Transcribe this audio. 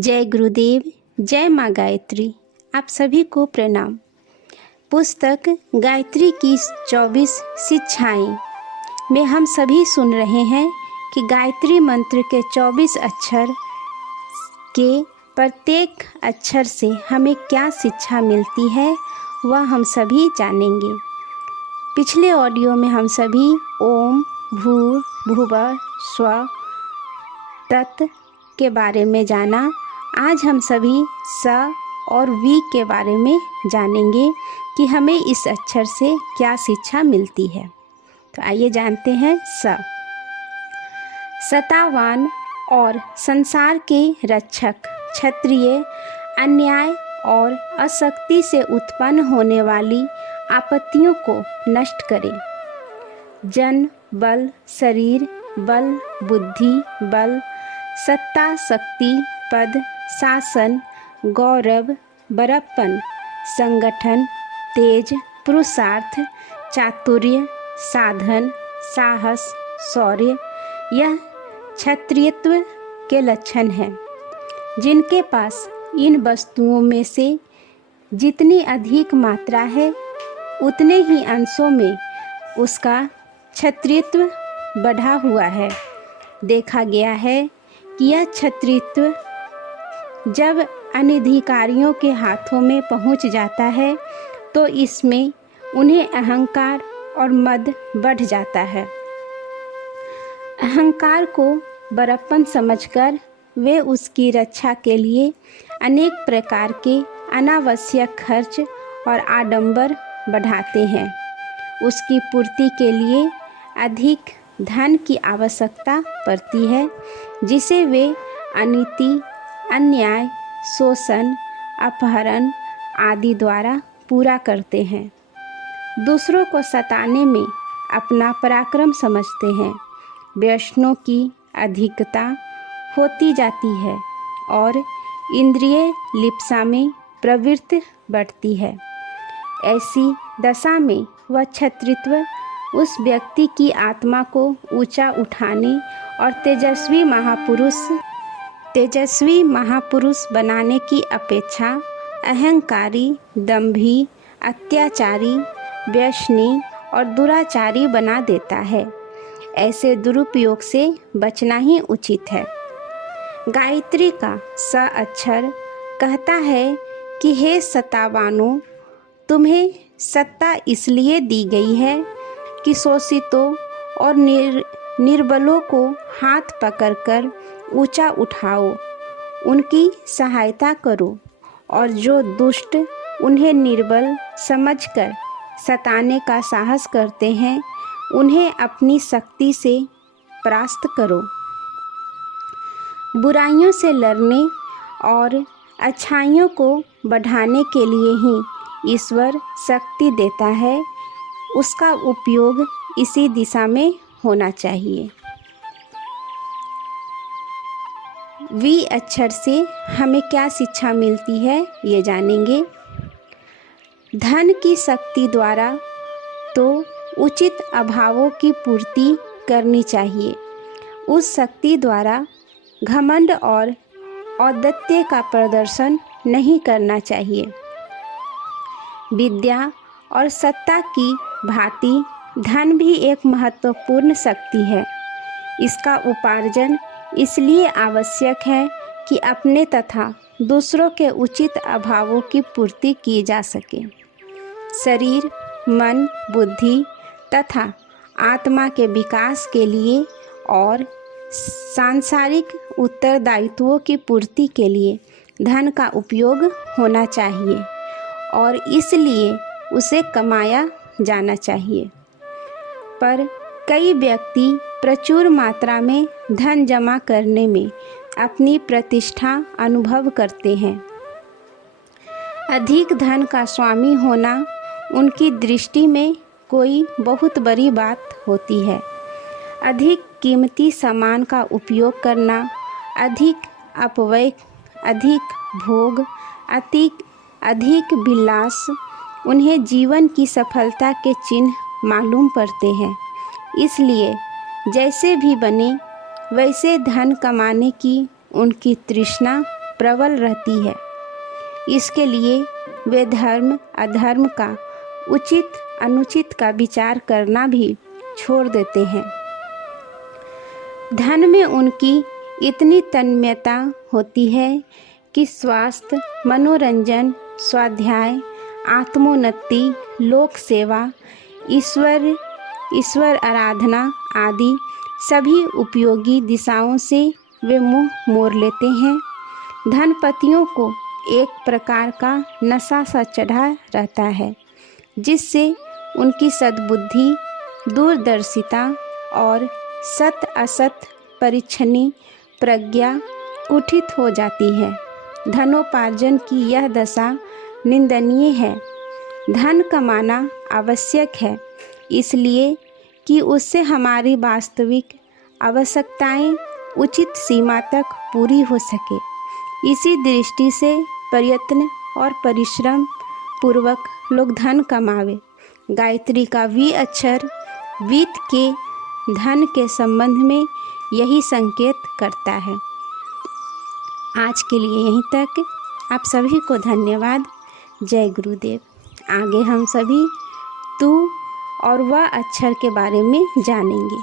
जय गुरुदेव, जय माँ गायत्री। आप सभी को प्रणाम। पुस्तक गायत्री की 24 शिक्षाएं में हम सभी सुन रहे हैं कि गायत्री मंत्र के 24 अक्षर के प्रत्येक अक्षर से हमें क्या शिक्षा मिलती है वह हम सभी जानेंगे। पिछले ऑडियो में हम सभी ओम, भू, भुवः, स्वः, तत् के बारे में जाना। आज हम सभी स और वी के बारे में जानेंगे कि हमें इस अक्षर से क्या शिक्षा मिलती है। तो आइए जानते हैं स। सतावान और संसार के रक्षक, क्षत्रिय, अन्याय और अशक्ति से उत्पन्न होने वाली आपत्तियों को नष्ट करे। जन बल, शरीर बल, बुद्धि बल, सत्ता, शक्ति, पद, शासन, गौरव, बड़प्पन, संगठन, तेज, पुरुषार्थ, चातुर्य, साधन, साहस, शौर्य, यह क्षत्रियत्व के लक्षण हैं। जिनके पास इन वस्तुओं में से जितनी अधिक मात्रा है उतने ही अंशों में उसका क्षत्रियत्व बढ़ा हुआ है। देखा गया है कि यह क्षत्रियत्व जब अनधिकारियों के हाथों में पहुंच जाता है तो इसमें उन्हें अहंकार और मद बढ़ जाता है। अहंकार को बड़प्पन समझकर वे उसकी रक्षा के लिए अनेक प्रकार के अनावश्यक खर्च और आडंबर बढ़ाते हैं। उसकी पूर्ति के लिए अधिक धन की आवश्यकता पड़ती है, जिसे वे अनीति, अन्याय, शोषण, अपहरण आदि द्वारा पूरा करते हैं। दूसरों को सताने में अपना पराक्रम समझते हैं। व्यसनों की अधिकता होती जाती है और इंद्रिय लिप्सा में प्रवृत्ति बढ़ती है। ऐसी दशा में वह क्षत्रित्व उस व्यक्ति की आत्मा को ऊंचा उठाने और तेजस्वी महापुरुष बनाने की अपेक्षा अहंकारी, दंभी, अत्याचारी, व्यसनी और दुराचारी बना देता है। ऐसे दुरुपयोग से बचना ही उचित है। गायत्री का स अक्षर कहता है कि हे सतावानों, तुम्हें सत्ता इसलिए दी गई है कि शोषितों और निर्बलों को हाथ पकड़कर ऊंचा उठाओ, उनकी सहायता करो और जो दुष्ट उन्हें निर्बल समझकर सताने का साहस करते हैं उन्हें अपनी शक्ति से परास्त करो। बुराइयों से लड़ने और अच्छाइयों को बढ़ाने के लिए ही ईश्वर शक्ति देता है। उसका उपयोग इसी दिशा में होना चाहिए। वी अक्षर से हमें क्या शिक्षा मिलती है ये जानेंगे। धन की शक्ति द्वारा तो उचित अभावों की पूर्ति करनी चाहिए। उस शक्ति द्वारा घमंड और औद्धत्य का प्रदर्शन नहीं करना चाहिए। विद्या और सत्ता की भांति धन भी एक महत्वपूर्ण शक्ति है। इसका उपार्जन इसलिए आवश्यक है कि अपने तथा दूसरों के उचित अभावों की पूर्ति की जा सके। शरीर, मन, बुद्धि तथा आत्मा के विकास के लिए और सांसारिक उत्तरदायित्वों की पूर्ति के लिए धन का उपयोग होना चाहिए और इसलिए उसे कमाया जाना चाहिए। पर कई व्यक्ति प्रचुर मात्रा में धन जमा करने में अपनी प्रतिष्ठा अनुभव करते हैं। अधिक धन का स्वामी होना उनकी दृष्टि में कोई बहुत बड़ी बात होती है। अधिक कीमती सामान का उपयोग करना, अधिक अपव्यय, अधिक भोग, अधिक विलास उन्हें जीवन की सफलता के चिन्ह मालूम पड़ते हैं। इसलिए जैसे भी बने वैसे धन कमाने की उनकी तृष्णा प्रबल रहती है। इसके लिए वे धर्म अधर्म का उचित अनुचित का विचार करना भी छोड़ देते हैं। धन में उनकी इतनी तन्मयता होती है कि स्वास्थ्य, मनोरंजन, स्वाध्याय, आत्मोन्नति, लोक सेवा, ईश्वर आराधना आदि सभी उपयोगी दिशाओं से वे मुंह मोड़ लेते हैं। धनपतियों को एक प्रकार का नशा सा चढ़ा रहता है, जिससे उनकी सद्बुद्धि, दूरदर्शिता और सत असत परिच्छनी प्रज्ञा कुंठित हो जाती है। धनोपार्जन की यह दशा निंदनीय है। धन कमाना आवश्यक है, इसलिए कि उससे हमारी वास्तविक आवश्यकताएं उचित सीमा तक पूरी हो सके। इसी दृष्टि से प्रयत्न और परिश्रम पूर्वक लोग धन कमावे। गायत्री का वी अक्षर वित्त के धन के संबंध में यही संकेत करता है। आज के लिए यहीं तक। आप सभी को धन्यवाद। जय गुरुदेव। आगे हम सभी तू और वह अक्षर के बारे में जानेंगे।